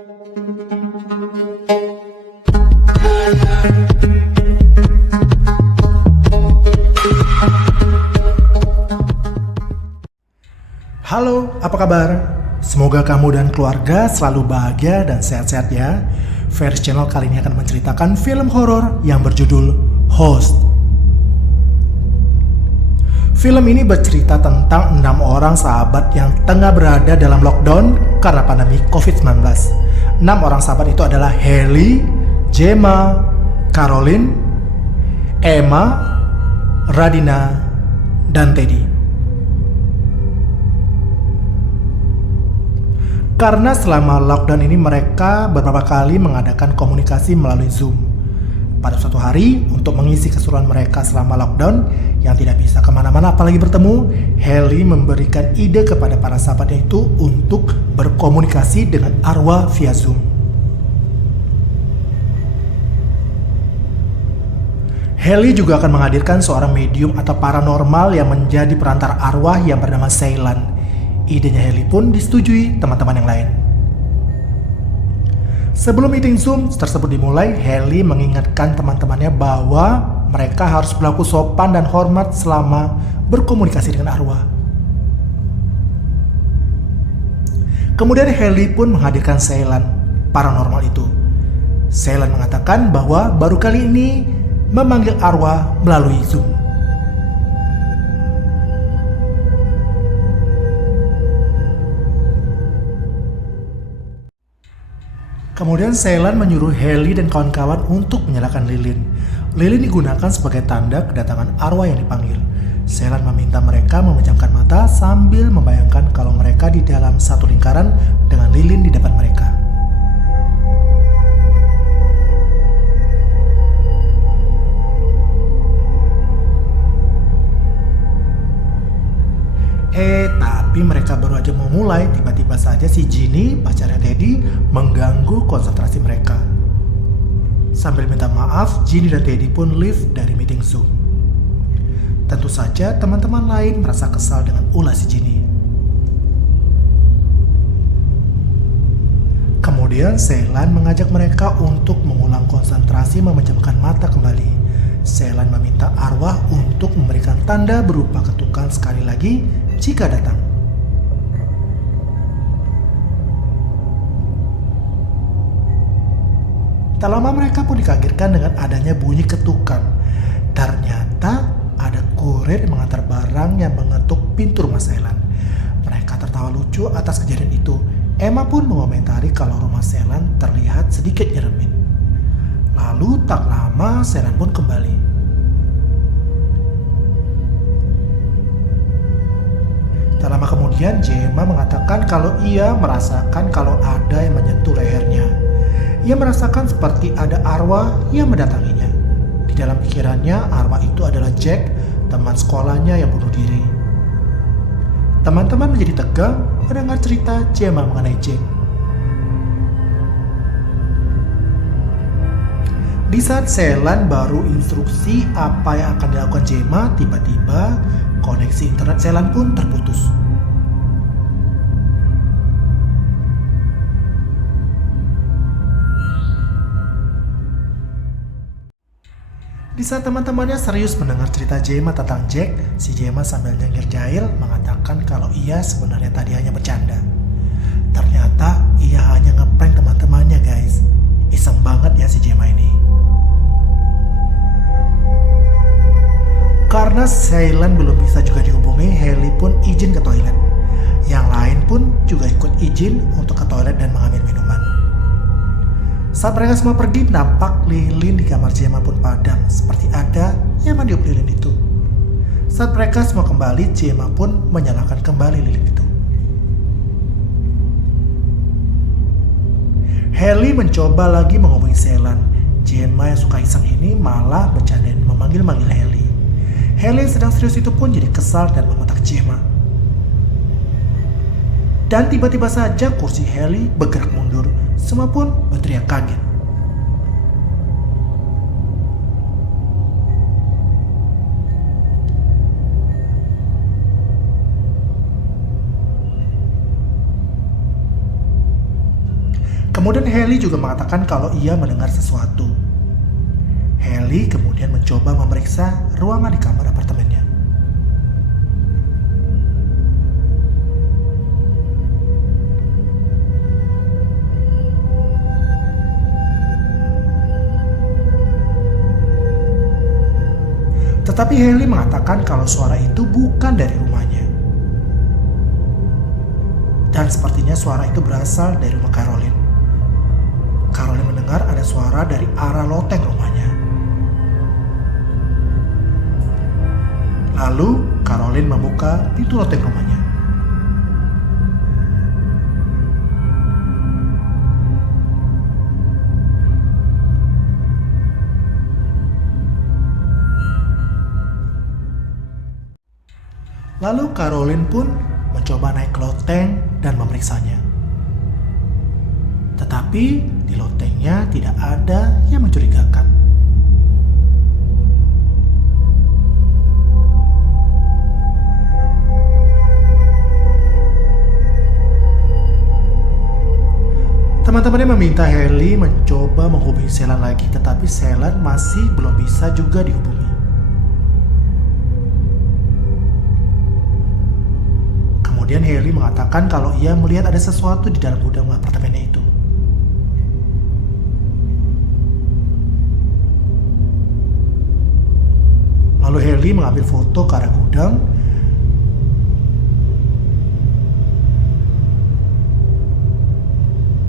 Halo, apa kabar? Semoga kamu dan keluarga selalu bahagia dan sehat-sehat ya. Vers Channel kali ini akan menceritakan film horor yang berjudul Host. Film ini bercerita tentang 6 orang sahabat yang tengah berada dalam lockdown karena pandemi COVID-19. 6 orang sahabat itu adalah Haley, Gemma, Caroline, Emma, Radina, dan Teddy. Karena selama lockdown ini mereka beberapa kali mengadakan komunikasi melalui Zoom. Pada suatu hari, untuk mengisi keseruan mereka selama lockdown yang tidak bisa kemana-mana apalagi bertemu, Haley memberikan ide kepada para sahabatnya itu untuk berkomunikasi dengan arwah via Zoom. Haley juga akan menghadirkan seorang medium atau paranormal yang menjadi perantara arwah yang bernama Ceylan. Idenya Haley pun disetujui teman-teman yang lain. Sebelum meeting Zoom tersebut dimulai, Haley mengingatkan teman-temannya bahwa mereka harus berlaku sopan dan hormat selama berkomunikasi dengan arwah. Kemudian Haley pun menghadirkan Ceylan, paranormal itu. Ceylan mengatakan bahwa baru kali ini memanggil arwah melalui Zoom. Kemudian Ceylan menyuruh Haley dan kawan-kawan untuk menyalakan lilin. Lilin digunakan sebagai tanda kedatangan arwah yang dipanggil. Ceylan meminta mereka memejamkan mata sambil membayangkan kalau mereka di dalam satu lingkaran dengan lilin di depan mereka. Tapi mereka baru aja mau mulai, tiba-tiba saja si Ginny, pacarnya Teddy, mengganggu konsentrasi mereka. Sambil minta maaf, Ginny dan Teddy pun leave dari meeting Zoom. Tentu saja teman-teman lain merasa kesal dengan ulah si Ginny. Kemudian Ceylan mengajak mereka untuk mengulang konsentrasi memejamkan mata kembali. Ceylan meminta arwah untuk memberikan tanda berupa ketukan sekali lagi jika datang. Tak lama mereka pun dikagetkan dengan adanya bunyi ketukan. Ternyata ada kurir mengantar barang yang mengetuk pintu rumah Ceylan. Mereka tertawa lucu atas kejadian itu. Emma pun mengomentari kalau rumah Ceylan terlihat sedikit nyeremin. Lalu tak lama Ceylan pun kembali. Tak lama kemudian Gemma mengatakan kalau ia merasakan kalau ada yang menyentuh lehernya. Ia merasakan seperti ada arwah yang mendatanginya. Di dalam pikirannya, arwah itu adalah Jack, teman sekolahnya yang bunuh diri. Teman-teman menjadi tegang mendengar cerita Gemma mengenai Jack. Di saat Ceylan baru instruksi apa yang akan dilakukan Gemma, tiba-tiba koneksi internet Ceylan pun terputus. Di saat teman-temannya serius mendengar cerita Gemma tentang Jack, si Gemma sambil nyengir jahil mengatakan kalau ia sebenarnya tadi hanya bercanda. Ternyata ia hanya ngeprank teman-temannya guys. Iseng banget ya si Gemma ini. Karena Ceylan belum bisa juga dihubungi, Haley pun izin ke toilet. Yang lain pun juga ikut izin untuk ke toilet dan mengambil minuman. Saat mereka semua pergi, nampak lilin di kamar Gemma pun padam, seperti ada yang meniup lilin itu. Saat mereka semua kembali, Gemma pun menyalakan kembali lilin itu. Haley mencoba lagi menghubungi Ceylan. Gemma yang suka iseng ini malah bercandain memanggil-manggil Haley. Haley yang sedang serius itu pun jadi kesal dan membentak Gemma. Dan tiba-tiba saja kursi Haley bergerak mundur. Semua pun berteriak kaget. Kemudian Haley juga mengatakan kalau ia mendengar sesuatu. Haley kemudian mencoba memeriksa ruangan di kamar apartemennya. Tetapi Haley mengatakan kalau suara itu bukan dari rumahnya. Dan sepertinya suara itu berasal dari rumah Caroline. Caroline mendengar ada suara dari arah loteng rumahnya. Lalu Caroline membuka pintu loteng rumahnya. Lalu Caroline pun mencoba naik ke loteng dan memeriksanya. Tetapi di lotengnya tidak ada yang mencurigakan. Teman-temannya meminta Haley mencoba menghubungi Celan lagi, tetapi Celan masih belum bisa juga dihubungi. Kemudian Haley mengatakan kalau ia melihat ada sesuatu di dalam gudang apartemennya itu. Lalu Haley mengambil foto ke arah gudang.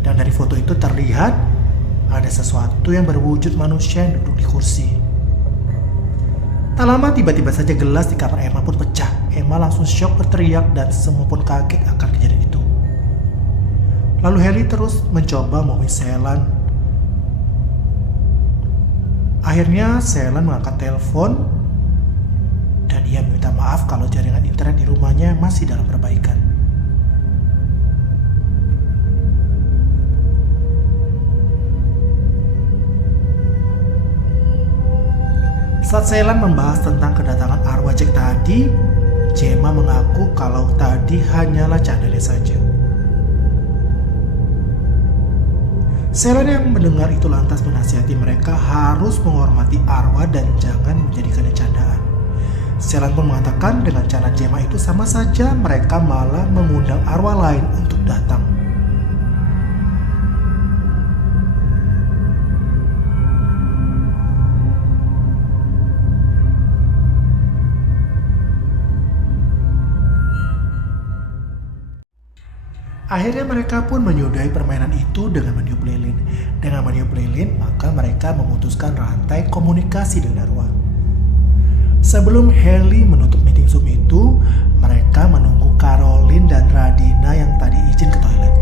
Dan dari foto itu terlihat ada sesuatu yang berwujud manusia yang duduk di kursi. Tak lama tiba-tiba saja gelas di kamar Emma pun pecah. Emma langsung syok berteriak dan semua pun kaget akan kejadian itu. Lalu Haley terus mencoba menghubungi Celan. Akhirnya Celan mengangkat telepon dan ia meminta maaf kalau jaringan internet di rumahnya masih dalam perbaikan. Saat Celan membahas tentang kedatangan arwah Jack tadi, Gemma mengaku kalau tadi hanyalah candanya saja. Celan yang mendengar itu lantas menasihati mereka harus menghormati arwah dan jangan menjadikannya candaan. Celan pun mengatakan dengan cara Gemma itu sama saja mereka malah mengundang arwah lain untuk datang. Akhirnya mereka pun menyudahi permainan itu dengan meniup lilin. Dengan meniup lilin, maka mereka memutuskan rantai komunikasi dengan arwah. Sebelum Haley menutup meeting Zoom itu, mereka menunggu Caroline dan Radina yang tadi izin ke toilet.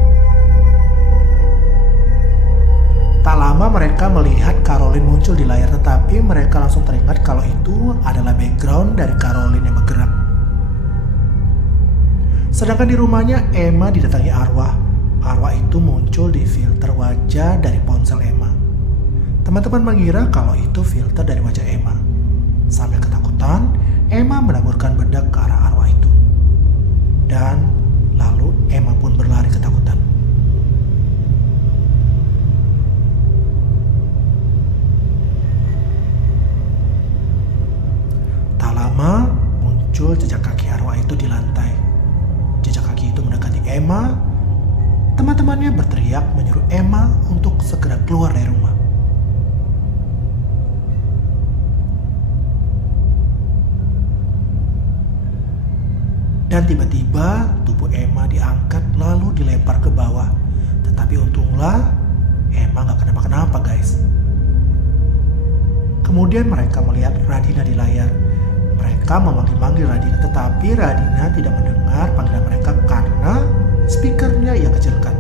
Tak lama mereka melihat Caroline muncul di layar, tetapi mereka langsung teringat kalau itu adalah background dari Caroline yang bergerak. Sedangkan di rumahnya Emma didatangi arwah. Arwah itu muncul di filter wajah dari ponsel Emma. Teman-teman mengira kalau itu filter dari wajah Emma. Sambil ketakutan, Emma menaburkan bedak ke arah arwah itu. Dan lalu Emma pun berlari ketakutan. Tak lama muncul jejak kaki arwah itu di lantai. Jejak kaki itu mendekati Emma. Teman-temannya berteriak menyuruh Emma untuk segera keluar dari rumah. Dan tiba-tiba tubuh Emma diangkat lalu dilempar ke bawah. Tetapi untunglah Emma gak kenapa-kenapa guys. Kemudian mereka melihat Radina di layar. Mereka memanggil-manggil Radina, tetapi Radina tidak mendengar panggilan mereka karena speakernya ia kecilkan.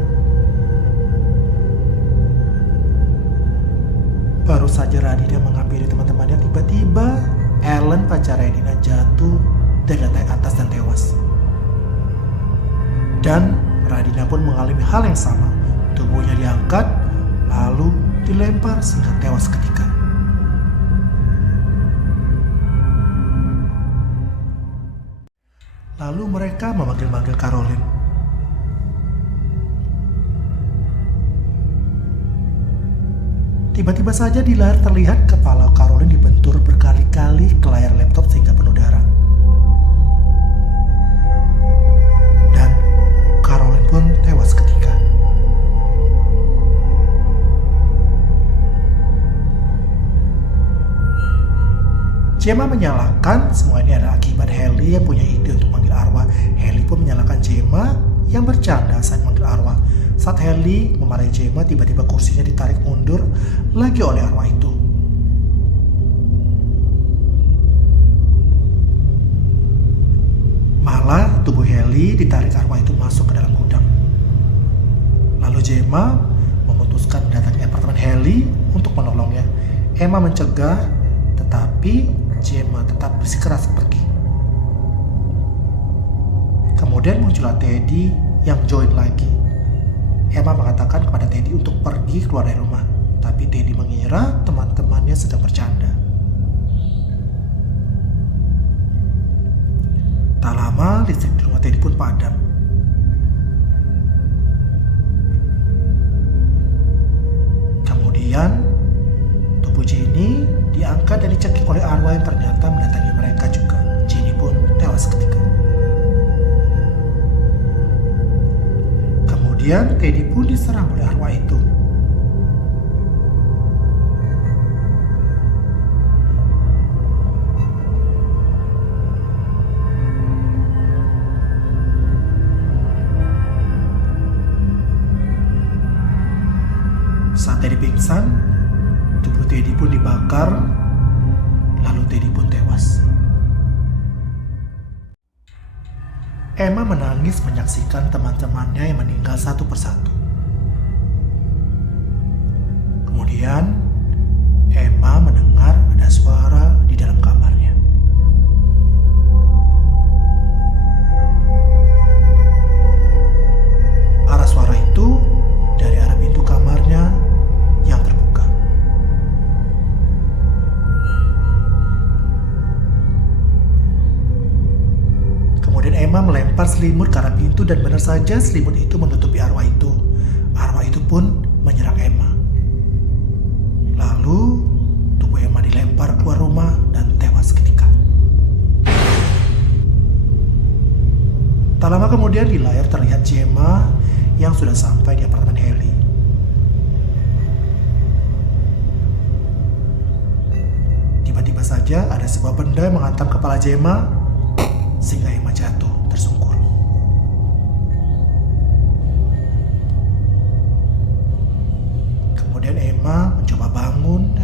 Baru saja Radina menghampiri teman-temannya, tiba-tiba Ellen pacar Radina jatuh dari lantai atas dan tewas. Dan Radina pun mengalami hal yang sama. Tubuhnya diangkat, lalu dilempar sehingga tewas seketika. Lalu mereka memanggil-manggil Caroline. Tiba-tiba saja di layar terlihat kepala Caroline dibentur berkali-kali ke layar laptop sehingga penuh darah. Dan Caroline pun tewas seketika. Gemma menyalahkan semua ini adalah akibat Haley yang punya ide untuk manggil arwah. Haley pun menyalahkan Gemma yang bercanda saat manggil arwah. Saat Haley memarahi Gemma, tiba-tiba kursinya ditarik mundur lagi oleh arwah itu. Malah tubuh Haley ditarik arwah itu masuk ke dalam gudang. Lalu Gemma memutuskan mendatangi apartemen Haley untuk menolongnya. Emma mencegah, tetapi Gemma tetap bersikeras pergi. Kemudian muncullah Teddy yang join lagi. Emma mengatakan kepada Teddy untuk pergi keluar dari rumah, tapi Teddy mengira teman-temannya sedang bercanda. Tak lama listrik di rumah Teddy pun padam. Kemudian tubuh Ginny diangkat dan dicekik oleh arwah yang ternyata mendatangi mereka juga. Ginny pun tewas seketika. Kemudian Teddy pun diserang oleh arwah itu. Saat Teddy pingsan, tubuh Teddy pun dibakar, lalu Teddy pun tewas. Emma menangis menyaksikan teman-temannya yang meninggal satu persatu. Kemudian, Emma mendengar ada suara di dalam kamarnya. Arah suara itu dari arah pintu kamarnya yang terbuka. Kemudian Emma melempar selimut ke arah pintu dan benar saja selimut itu menutupi arwah itu. Arwah itu pun menyerang Emma. Lalu tubuh Emma dilempar keluar rumah dan tewas seketika. Tak lama kemudian di layar terlihat Gemma yang sudah sampai di apartemen Haley. Tiba-tiba saja ada sebuah benda yang menghantam kepala Gemma sehingga Emma jatuh tersungkur. Kemudian Emma mencoba bangun.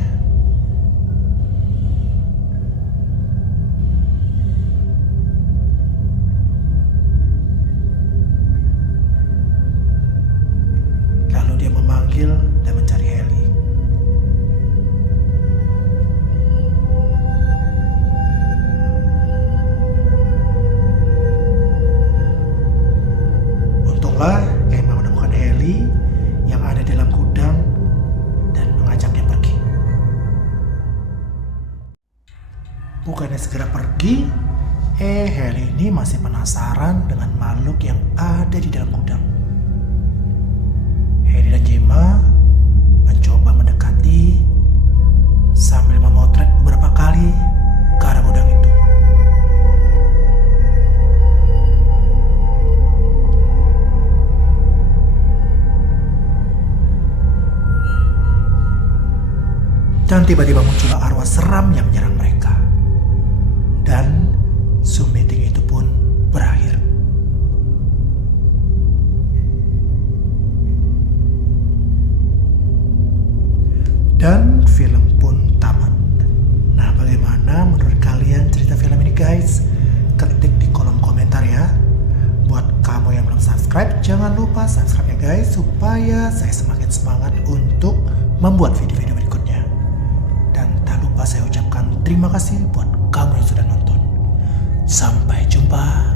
Lalu dia memanggil dan mencari Haley. Emma menemukan Haley yang ada di dalam gudang dan mengajaknya pergi. Bukannya segera pergi, Haley ini masih penasaran dengan makhluk yang ada di dalam gudang. Haley dan Gemma mencoba mendekati sambil memotret beberapa kali ke arah gudang itu. Dan tiba-tiba muncullah arwah seram yang menyerang mereka. Dan Zoom meeting itu pun berakhir. Dan film pun tamat. Nah, bagaimana menurut kalian cerita film ini, guys? Ketik di kolom komentar ya. Buat kamu yang belum subscribe, jangan lupa subscribe ya guys, supaya saya semakin semangat untuk membuat video-video berikutnya. Dan tak lupa saya ucapkan terima kasih buat kamu yang sudah nonton. Sampai jumpa.